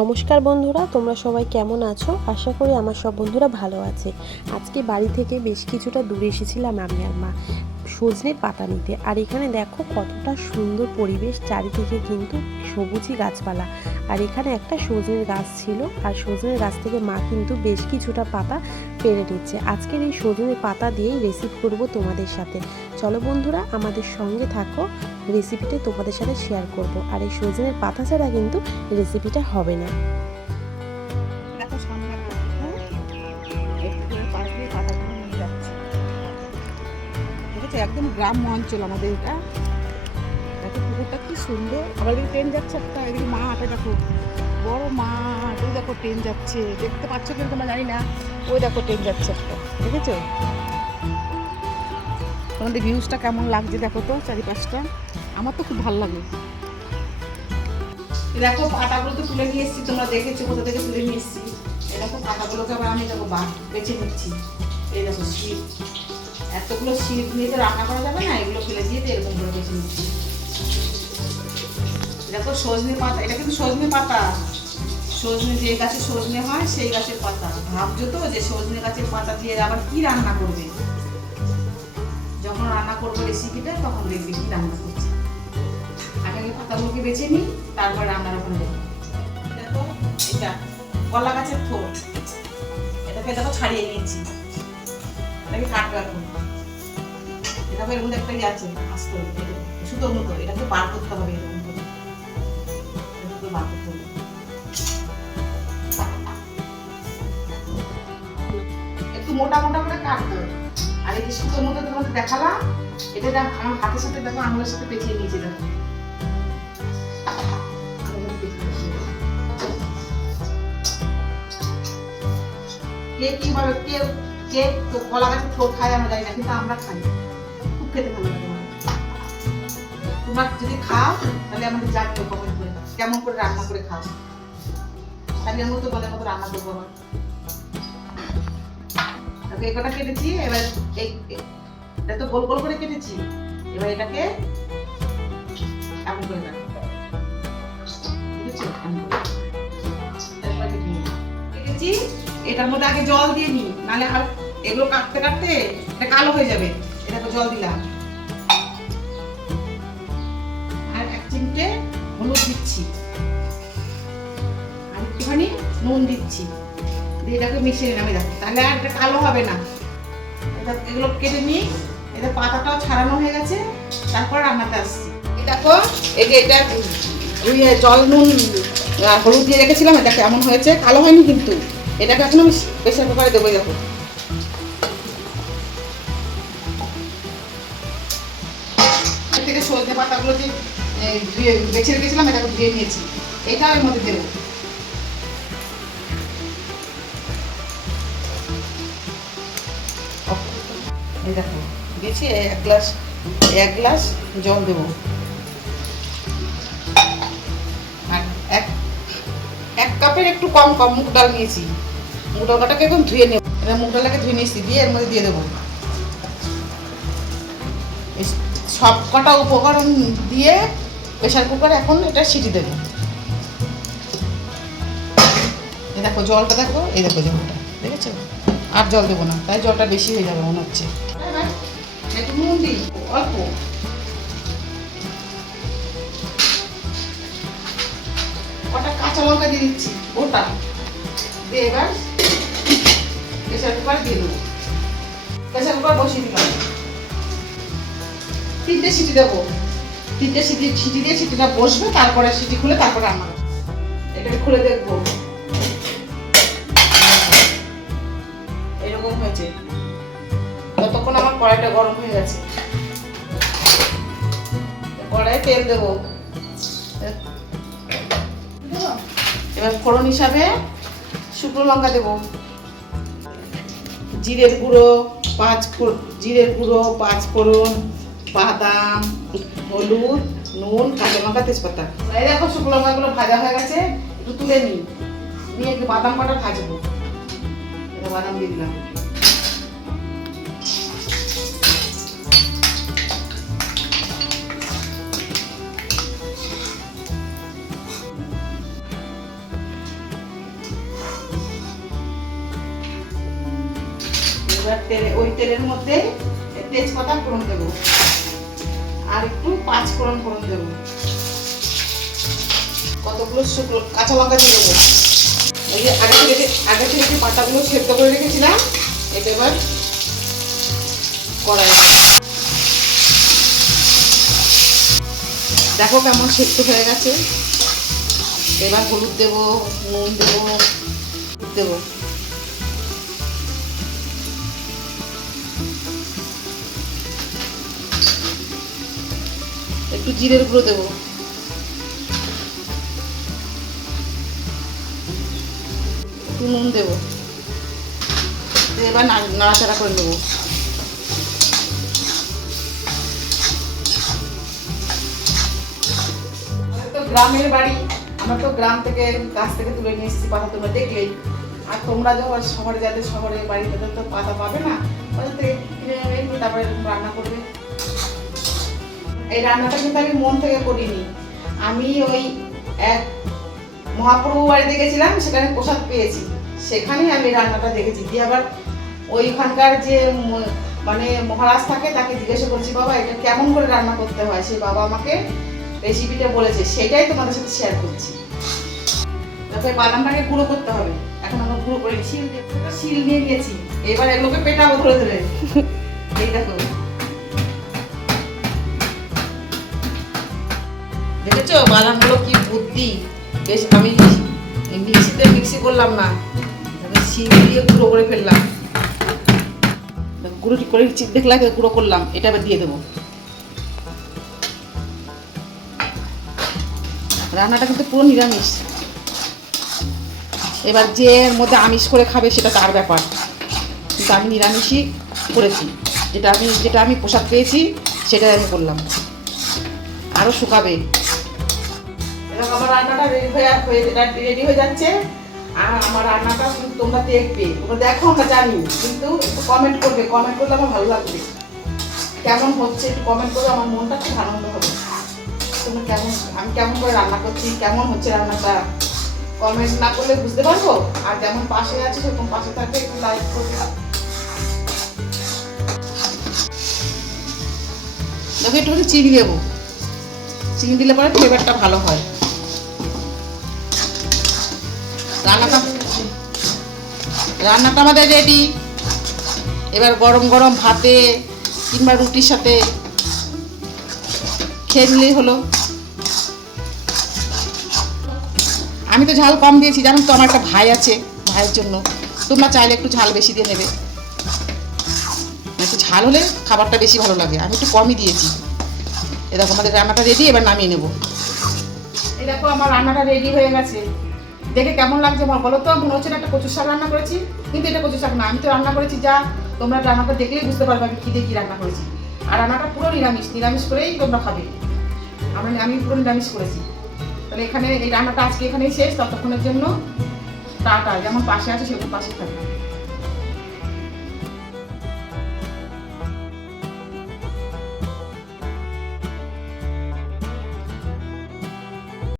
নমস্কার বন্ধুরা, তোমরা সবাই কেমন আছো? আশা করি আমার সব বন্ধুরা ভালো আছে। আজকে বাড়ি থেকে বেশ কিছুটা দূরে এসেছিলাম আমি আর মা সজনের পাতা নিতে। আর এখানে দেখো কতটা সুন্দর পরিবেশ, চারিদিকে কিন্তু সবুজই গাছপালা। আর এখানে একটা সজনের গাছ ছিল, আর সজনের গাছ থেকে মা কিন্তু বেশ কিছুটা পাতা পেরে নিচ্ছে। আজকের এই সজনের পাতা দিয়েই রেসিপি করব তোমাদের সাথে। চলো বন্ধুরা, আমাদের সঙ্গে থাকো, রেসিপিটা তোমাদের সাথে শেয়ার করব। আর এই সজনের পাতা ছাড়া কিন্তু রেসিপিটা হবে না। দেখো সামনে একটা পুকুর, এই পুকুরের পাশ দিয়ে পাতাগুলো নিয়ে যাচ্ছে। দেখেছো, একদম গ্রাম্য অঞ্চল আমাদের এটা। দেখো পুকুরটা কি সুন্দর। আবার এদিকে ট্রেন যাচ্ছে একটা, এদিকে মাঠে দেখো বড় মাঠ, ওই দেখো ট্রেন যাচ্ছে। দেখতে পাচ্ছ কিন্তু তোমরা জানি না, ওই দেখো ট্রেন যাচ্ছে একটা, দেখেছো? তোমাদের ভিউজটা কেমন লাগছে দেখো তো চারিপাশটা। আমার তো খুব ভালো লাগে। দেখো পাতাগুলো তো তুলে নিয়ে এসেছি, তোমরা দেখেছো কোথা থেকে তুলে নিয়ে এসেছি। এই দেখো পাতাগুলোকে আবার আমি দেখো বেছে নিচ্ছি। এই দেখো শীত, এতগুলো শীত নিয়ে তো রান্না করা যাবে না, এগুলো ফেলে দিয়ে তো এরকম করে বেছে নিচ্ছি। দেখো সজনে পাতা, এটা কিন্তু সজনে পাতা। সজনে যে গাছে সজনে হয় সেই গাছের পাতা। ভাবছো তো যে সজনে গাছের পাতা দিয়ে আবার কি রান্না করবে? যখন রান্না করবো রেসিপিটা তখন দেখবে কি রান্না করছে। আগে পাতাগুলোকে বেছে নিই, তারপর রান্নার ওখানে দেবো। দেখো এটা কলা গাছের থোড়, এটাকে দেখো ছাড়িয়ে নিয়েছি। এটাকে কাটবো এখন। এটা এর মধ্যে একটা ইয়ে আছে আস্ত, সুতোর মতো, এটাকে বার করতে হবে। এরকম করে এটাকে বার করতে হবে। একটু মোটা মোটা করে কাটবো। আর এই যে সুতোর মতো তোমাদের দেখালাম, এটা আমার হাতের সাথে দেখো আঙুলের সাথে পেঁচিয়ে নিয়েছি। দেখো কে কিভাবে কে কে কলা গাছের থোড় খায় আমরা জানি না, কিন্তু আমরা খাই, খুব খেতে ভালো লাগে। তোমরা যদি খাও তাহলে আমাদের জানিও কমেন্ট করে কেমন করে রান্না করে খাও, তাহলে আমি তো বলে মতো রান্না করবো। আমার এই কটা কেটেছি, এবার এটা তো গোল গোল করে কেটেছি। এবার এটাকে এমন করে রাখবো, বুঝেছো? কেটেছি, এটার মধ্যে আগে জল দিয়ে নি, নাহলে আর এগুলো কাটতে কাটতে এটা কালো হয়ে যাবে। এটাকে জল দিলাম, আর এক চিমটে হলুদ দিচ্ছি, আর একটুখানি নুন দিচ্ছি, দিয়ে এটাকে মিশিয়ে নিলাম। দেখো তাহলে আর এটা কালো হবে না। এটা এগুলো কেটে নিই, এটা পাতাটাও ছাড়ানো হয়ে গেছে, তারপর রান্নাতে আসছি। এই দেখো এই যে এটা জল নুন হলুদ দিয়ে রেখেছিলাম, এটা কেমন হয়েছে, কালো হয়নি কিন্তু। এটাকে এখন আমি প্রেসার কুকারে দেবো। দেখো থেকে সজনে পাতাগুলো যে ধুয়ে বেছে রেখেছিলাম, এটাকে ধুয়ে নিয়েছি, এটাও এর মধ্যে দেবো। এই দেখো দিয়েছি, এক গ্লাস জল দেবো। আর এক কাপের একটু কম মুগ ডাল নিয়েছি। মুগ ডালটাকে এখন ধুয়ে নেব। এবার মুগ ডালটাকে ধুয়ে নিয়েছি, দিয়ে এর মধ্যে দিয়ে দেবো। সব কটা উপকরণ দিয়ে প্রেসার কুকারে এখন এটা সিটি দেবো। এই দেখো জলটা, দেখো এই দেখো জলটা, দেখেছো? আর জল দেবো না, তাই জলটা বেশি হয়ে যাবে মনে হচ্ছে। একটু নুন দিই অল্প, কটা কাঁচা লঙ্কা দিয়ে দিচ্ছি গোটা, দিয়ে এবার প্রেসার কুকার দিয়ে দেবো। প্রেসার কুকার বসিয়ে দিলাম, 3টে সিটি দেবো। 3টে সিটি দিয়ে সিটিটা বসবে, তারপরে সিটি খুলে তারপরে রান্না করবো। এটাকে খুলে দেখবো এরকম হয়েছে। ততক্ষণ আমার কড়াইটা গরম হয়ে গেছে, কড়াইয়ে তেল দেবো। এবার ফোড়ন হিসাবে শুকনো লঙ্কা দেবো, জিরের গুঁড়ো, জিরের গুঁড়ো, 5 ফোড়ন, বাদাম, হলুদ, নুন, কাঁচা লঙ্কা, তেজপাতা। এই দেখো শুকনো লঙ্কাগুলো ভাজা হয়ে গেছে, একটু তুলে নিয়ে একটু বাদাম কটা ভাজবো। এটা বাদাম দিয়ে দিলাম। এবার ওই তেলের মধ্যে তেজপাতা ফোড়ন দেবো, আর একটু 5 ফোড়ন দেবো, কতগুলো শুকনো কাঁচা লঙ্কা দিয়ে দেবো। এই যে আগে থেকে যে পাতাগুলো সেদ্ধ করে রেখেছিলাম এটা এবার কড়াই, দেখো কেমন সেদ্ধ হয়ে গেছে। এবার হলুদ দেবো, নুন দেবো, একটু জিরের গুঁড়ো দেবো, একটু নুন দেবো, এবার নাড়াচাড়া করে নেবো। গ্রামের বাড়ি, আমরা তো গ্রাম থেকে গাছ থেকে তুলে নিয়ে এসেছি পাতা, তোমরা দেখলেই। আর তোমরা যখন শহরে যাদের শহরে বাড়ি তাদের তো পাতা পাবে না, বাজার থেকে কিনে এনে তারপরে রান্না করবে। এই রান্নাটা কিন্তু আমি মন থেকে করিনি, আমি ওই এক মহাপ্রভু বাড়িতে গেছিলাম, সেখানে প্রসাদ পেয়েছি, সেখানেই আমি রান্নাটা দেখেছি। দিয়ে আবার ওইখানকার যে মানে মহারাজ থাকে তাকে জিজ্ঞাসা করছি, বাবা এটা কেমন করে রান্না করতে হয়, সেই বাবা আমাকে রেসিপিটা বলেছে, সেটাই তোমাদের সাথে শেয়ার করছি। তারপরে বাদামটাকে গুঁড়ো করতে হবে, এখন আমরা গুঁড়ো করে শিল নিয়ে নিয়েছি, এবার এগুলোকে পেটাবো ধরে ধরে। এই দেখো, দেখেছো বাদামগুলো কি বুদ্ধি, বেশ আমি মিক্সি করলাম না, শিল দিয়ে গুঁড়ো করে ফেললাম, গুঁড়ো করে দেখলাম গুঁড়ো করলাম, এটা আবার দিয়ে দেবো। রান্নাটা কিন্তু পুরো নিরামিষ, এবার যে এর মধ্যে আমিষ করে খাবে সেটা তার ব্যাপার, কিন্তু আমি নিরামিষই করেছি, যেটা আমি প্রসাদ পেয়েছি সেটাই আমি করলাম। আরও শুকাবে। এরকম আমার রান্নাটা রেডি হয়ে যাচ্ছে, আর আমার রান্নাটা তোমরা দেখবে, তোমরা দেখো আমরা জানি, কিন্তু একটু কমেন্ট করলে আমার ভালো লাগবে। কেমন হচ্ছে একটু কমেন্ট করলে আমার মনটা খুব আনন্দ হবে। তোমরা আমি কেমন করে রান্না করছি, কেমন হচ্ছে রান্নাটা, কমেন্ট না করলে বুঝতে পারবো। আর যেমন পাশে আছে সেরকম পাশে থাকবে, একটু লাইক করবে। দেখো একটু চিনি দেবো, চিনি দিলে পরে ফ্লেভারটা ভালো হয়। রান্নাটা আমাদের রেডি। এবার গরম গরম ভাতে কিংবা রুটির সাথে খেয়ে নিলেই হলো। আমি তো ঝাল কম দিয়েছি, জানো তো আমার একটা ভাই আছে, ভাইয়ের জন্য তোমরা চাইলে একটু ঝাল বেশি দিয়ে নেবে, একটু ঝাল হলে খাবারটা বেশি ভালো লাগে, আমি একটু কমই দিয়েছি। এরকম আমাদের রান্নাটা রেডি, এবার নামিয়ে নেবো। এই দেখো আমার রান্নাটা রেডি হয়ে গেছে, দেখে কেমন লাগছে বলো তো? মনে হচ্ছে একটা কচুর শাক রান্না করেছি, কিন্তু এটা কচুর শাক না, আমি তো রান্না করেছি যা তোমরা রান্নাটা দেখলেই বুঝতে পারবে আমি কী দিয়ে কী রান্না করেছি। আর রান্নাটা পুরো নিরামিষ করেই তোমরা খাবে, আমি পুরো নিরামিষ করেছি। তাহলে এখানে এই রান্নাটা আজকে এখানেই শেষ, ততক্ষণের জন্য টাটা। যেমন পাশে আছে সেরকম পাশে থাকবে।